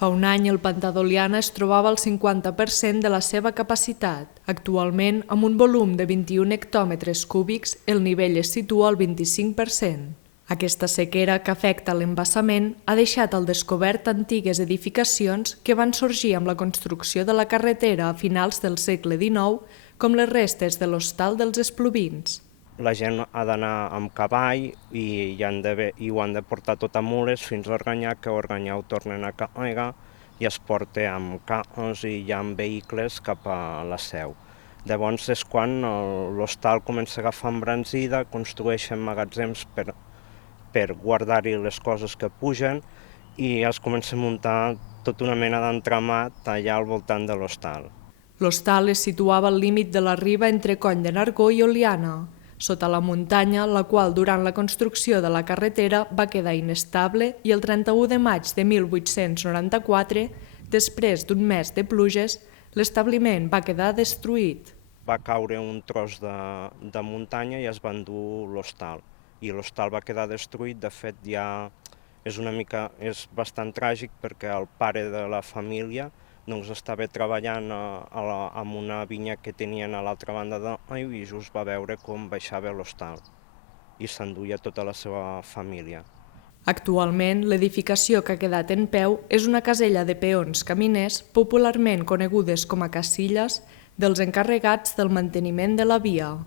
Fa un any el pantà d'Oliana es trobava al 50% de la seva capacitat. Actualment, amb un volum de 21 hectòmetres cúbics, el nivell es situa al 25%. Aquesta sequera que afecta l'embassament ha deixat al descobert antigues edificacions que van sorgir amb la construcció de la carretera a finals del segle XIX, com les restes de l'Hostal dels Espluvins. La gent ha d'anar amb cavall i ho han de portar tot a mules fins a Organyà, que a Organyà ho tornen a carregar i es porta amb carros i ja amb vehicles cap a la Seu. Llavors és quan l'hostal comença a agafar embranzida, construeixen magatzems per guardar-hi les coses que pugen i es comença a muntar tota una mena d'entramat allà al voltant de l'hostal. L'hostal es situava al límit de la riba entre Coll de Nargó i Oliana, sota la muntanya, la qual durant la construcció de la carretera va quedar inestable i el 31 de maig de 1894, després d'un mes de pluges, l'establiment va quedar destruït. Va caure un tros de muntanya i es va endur l'hostal. I l'hostal va quedar destruït. De fet, ja és bastant tràgic perquè el pare de la família estava treballant en una vinya que tenien a l'altra banda del riu i just va veure com baixava l'hostal i s'enduia tota la seva família. Actualment, l'edificació que ha quedat en peu és una casella de peons caminers, popularment conegudes com a casilles, dels encarregats del manteniment de la via.